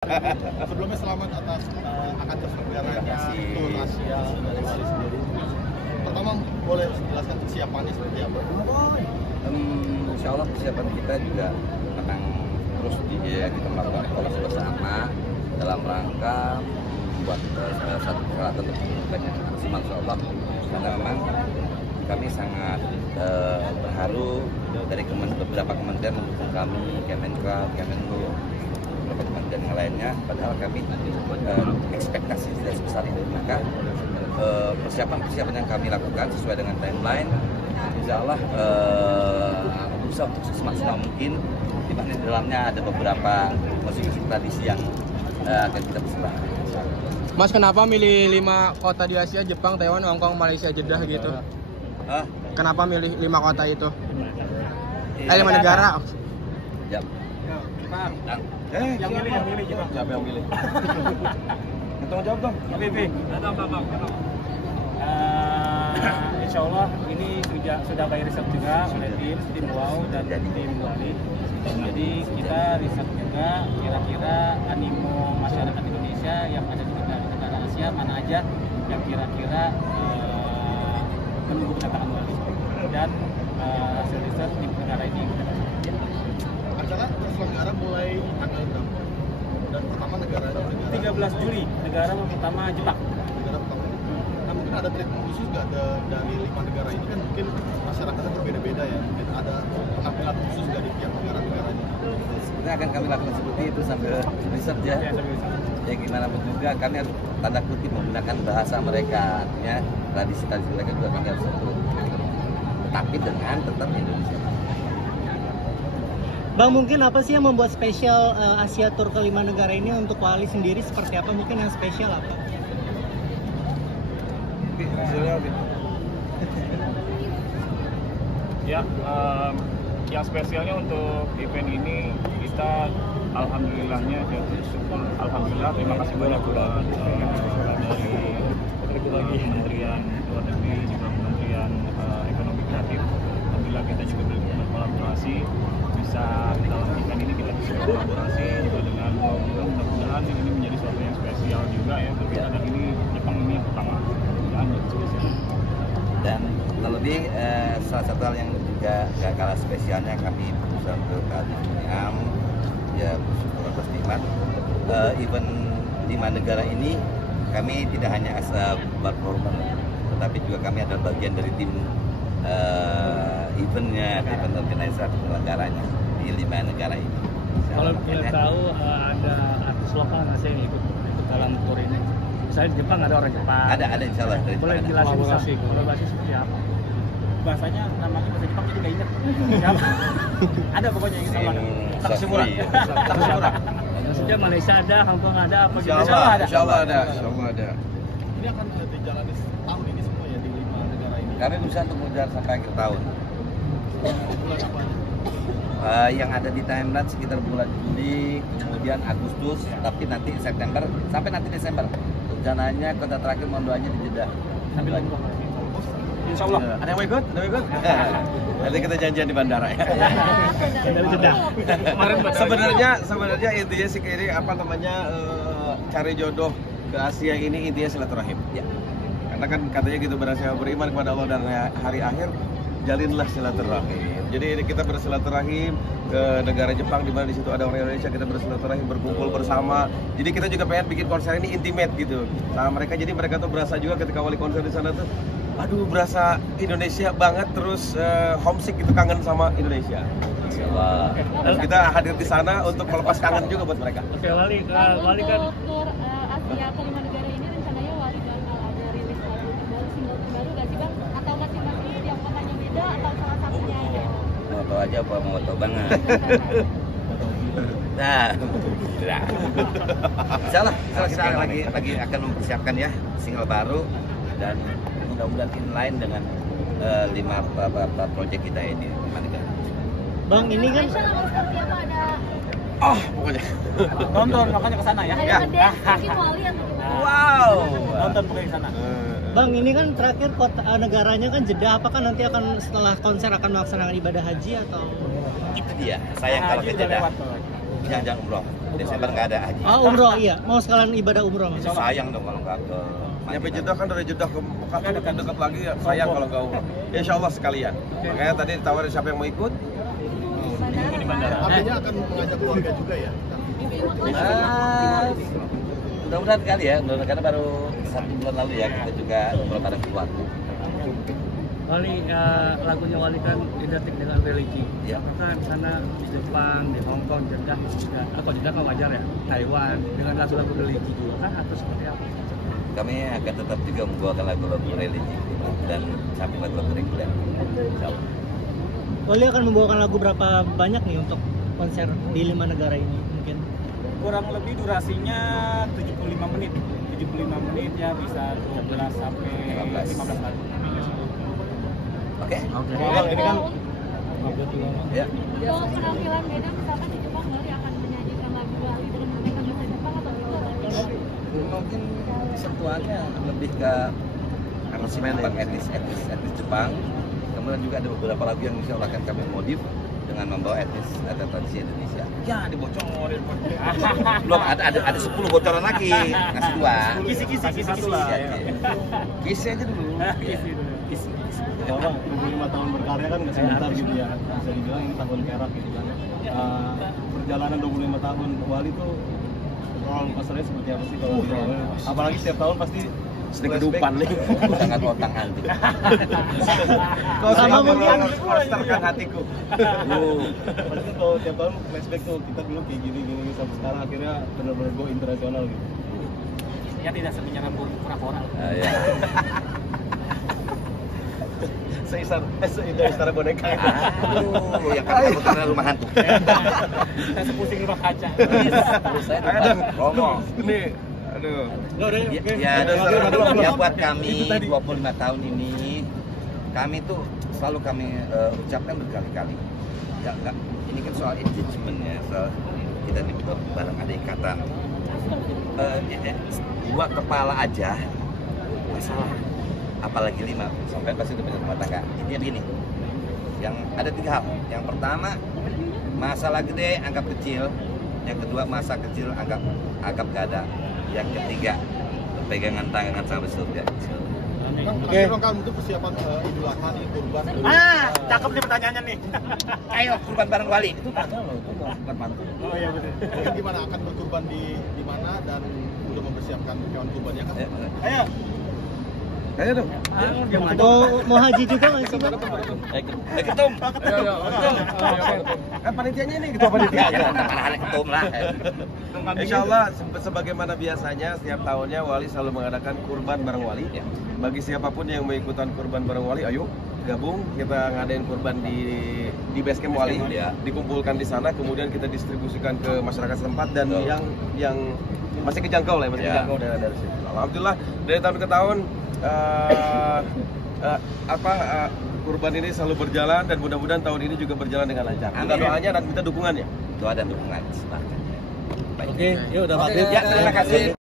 Sebelumnya selamat atas akan terselenggaranya Tour Asia dari Bali sendiri. Pertama boleh jelaskan persiapannya seperti apa? Insya Allah persiapan kita juga memang terus kita melakukan kolaborasi bersama dalam rangka membuat satu peralatan untuk banyak maksimal insya Allah. Karena memang kami sangat berharu dari beberapa kementerian mendukung kami, Kemenko, beberapa kementerian yang lainnya. Padahal kami ekspektasi tidak sebesar itu. Maka persiapan yang kami lakukan sesuai dengan timeline, insya Allah berusaha untuk semaksimal mungkin. Di mana di dalamnya ada beberapa musik tradisi yang akan kita persembahkan. Mas, kenapa milih 5 kota di Asia, Jepang, Taiwan, Hong Kong, Malaysia, Jeddah gitu? Kenapa milih 5 kota itu? 5 negara? Ya. Yang milih kita. Siapa yang milih? Tolong jawab dong. Insya Allah ini sudah by riset juga oleh tim Wow dan tim Bali. Jadi kita riset juga kira-kira animo masyarakat Indonesia yang ada di negara Asia mana aja yang kira-kira menunggu kedatangan Bali, dan hasil riset di negara ini kita kasih. Acara terselenggara mulai tanggal berapa? Dan pertama negara 13 Juli, negara pertama Jepang. Negara pertama. Nah, mungkin ada treatment khusus nggak dari 5 negara ini, kan mungkin masyarakatnya berbeda-beda ya. Mungkin ada penampilan khusus dari tiap negara-negaranya. Sebenarnya akan kami lakukan seperti itu sambil riset ya. Ya gimana pun juga kami harus tanda kutip menggunakan bahasa mereka, artinya tradisi mereka juga kami harus sebut, tapi dengan tetap Indonesia. Bang, mungkin apa sih yang membuat spesial Asia Tour ke 5 negara ini untuk Wali sendiri, seperti apa? Mungkin yang spesial apa? Ya, yang spesialnya untuk event ini kita alhamdulillahnya alhamdulillah terima kasih banyak buat dari Kementerian Luar Negeri juga Kementerian Ekonomi Kreatif. Alhamdulillah kita juga berkolaborasi, bisa dalam event ini kita bisa berkolaborasi juga dengan mudah-mudahan ini menjadi sesuatu yang spesial juga ya. Tapi kadang ini Jepang ini yang pertama dan spesial. Dan terlebih salah satu hal yang juga gak kalah spesialnya, kami berusaha untuk keadaan ya bersyukur atas nikmat event 5 negara ini. Kami tidak hanya asal berkorban, tetapi juga kami adalah bagian dari tim eventnya, event organizer penyelenggaranya di 5 negara ini. Kalau kita tahu ada artis lokal nggak sih yang ikut dalam tour ini? Misalnya di Jepang ada orang Jepang. Ada insya Allah. Boleh jelasin kolaborasi seperti apa? Bahasanya namanya bahasa Jepang jadi nggak ingat. Ada pokoknya insya Allah. Taksimura. Maksudnya Malaysia ada, Hong Kong ada, apa gitu? Insya Allah ada. Ini akan dijalani tahun ini semua ya di 5 negara ini. Kami berusaha untuk mengejar sampai akhir tahun. Bulan apa? Yang ada di timeline sekitar bulan Juli, kemudian Agustus, tapi nanti September sampai nanti Desember. Rencananya kota terakhir mohon doanya di Jeddah. Sambil lagi insya Allah. Ada yang mau ikut? Nanti kita janjian di bandara ya. Dari Jeddah. Sebenarnya intinya sih ini apa namanya cari jodoh ke Asia ini intinya silaturahim. Ya. Karena kan katanya gitu, berhasil beriman kepada Allah dan hari akhir, jalinlah silaturahim. Jadi kita bersilaturahim ke negara Jepang di mana di situ ada orang Indonesia, kita bersilaturahim, berkumpul bersama. Jadi kita juga pengen bikin konser ini intimate gitu sama mereka. Jadi mereka tuh berasa juga ketika Wali konser di sana tuh, aduh berasa Indonesia banget, terus homesick gitu, kangen sama Indonesia. Insyaallah. Dan kita hadir di sana untuk melepas kangen juga buat mereka. Oke, Wali kan Tour Asia ke 5 negara ini rencananya Wali bakal ada rilis lagu baru, single terbaru gak sih Bang? Atau masing-masing tiap kotanya beda atau salah satunya aja? Moto aja apa moto banget. Nah, insyaallah kita lagi akan mempersiapkan ya single baru, dan mudah-mudahan inline dengan 5 proyek kita ini. Bang, ini kan Seperti apa ada? Pokoknya nonton makanya ke sana ya. Ada ngedance mungkin Wali atau gimana? Wow. Nonton pokoknya ke sana. Bang, ini kan terakhir kota negaranya kan Jeddah. Apakah nanti akan setelah konser akan melaksanakan ibadah haji atau? Itu dia. Sayang kalau ke Jeddah. jangan umroh. Desember nggak ada haji. Oh, umroh iya. Mau sekalian ibadah umroh Mas. Sayang dong kalau nggak ke Nyampe Jeddah kan dari Jeddah ke Mekah kan dekat lagi ya. Sayang kalau nggak umroh. Insya Allah sekalian. Makanya tadi ditawarin siapa yang mau ikut. di bandara. Artinya akan mengajak keluarga juga ya? Mudah-mudahan kali ya, karena baru 1 bulan lalu ya kita juga belum ada keluarga. Wali, lagunya Wali kan identik dengan religi. Ya. Apakah di sana di Jepang, di Hong Kong, Jeddah, atau Jeddah kan wajar ya, Taiwan dengan lagu-lagu religi juga kan atau seperti apa? Kami akan tetap juga membawakan lagu-lagu religi dan samping lagu-lagu reguler. Insyaallah. Wali akan membawakan lagu berapa banyak nih untuk konser di 5 negara ini mungkin? Kurang lebih durasinya 75 menit. 75 menit ya bisa 12 sampai 15 lagu. Oke? Ini kan Ya. Kalau penampilan beda misalkan di Jepang Wali akan menyanyikan lagu Wali dengan menggunakan bahasa Jepang atau Mungkin sentuhannya lebih ke aransemen Jepang, etnis Jepang. Kemudian juga ada beberapa lagu yang insya Allah akan kami modif dengan membawa etnis atau tradisi Indonesia. Ya dibocorin. Belum ada 10 bocoran lagi. Ngasih 2. Kisi-kisi lah. Kisi aja dulu. Bang, 25 tahun berkarya kan nggak sebentar gitu ya. Bisa dibilang ini tahun perak gitu kan. Perjalanan 25 tahun Wali tuh roller coasternya seperti apa sih kalau apalagi setiap tahun pasti Kehidupan nih. Sangat otak antik. Kau Sama sama mungkin. coasterkan hatiku. pasti kalau tiap tahun flashback tuh kita dulu kayak gini sampai sekarang akhirnya benar-benar go internasional gitu. Ya tidak sebenarnya pura-pura. Ya. Seistara boneka. Aduh, yang karena rumah hantu. Saya sepusing rumah kaca. Terus saya Aduh, ngomong. Ini, aduh. Ya buat kami 25 tahun ini, kami tuh selalu kami ucapkan berkali-kali. Ya, enggak, ini kan soal engagement ya, soal kita ini bareng ada ikatan. 2 kepala aja masalah, apalagi 5 sampai pasti itu rumah tangga. Intinya begini, yang ada 3 hal. Yang pertama, masalah gede anggap kecil. Yang kedua, masa kecil anggap gak ada. Yang ketiga, pegangan tangan sampai surga. Oke. Kan untuk persiapan Idul Adha nih kurban. Cakep nih pertanyaannya nih. Ayo kurban bareng Wali. Itu ada loh, itu bukan mantu. Oh iya benar. Mungkin gimana akan berkurban di mana dan udah mempersiapkan hewan kurbannya kan? Ayo. Ayo dong. Mau haji juga nggak sih Bang? Ketum. Kan panitianya ini ketua panitia. Mana ketum lah. Insya Allah sebagaimana biasanya setiap tahunnya Wali selalu mengadakan kurban bareng Wali. Bagi siapapun yang mau ikutan kurban bareng Wali, ayo gabung, kita ngadain kurban di base camp Wali, dikumpulkan di sana, kemudian kita distribusikan ke masyarakat setempat dan yang masih kejangkau lah, masih kejangkau dari situ. Alhamdulillah dari tahun ke tahun kurban ini selalu berjalan dan mudah-mudahan tahun ini juga berjalan dengan lancar. Minta doanya dan minta dukungannya. Doa dan dukungan. Oke, yuk udah Ya, terima kasih.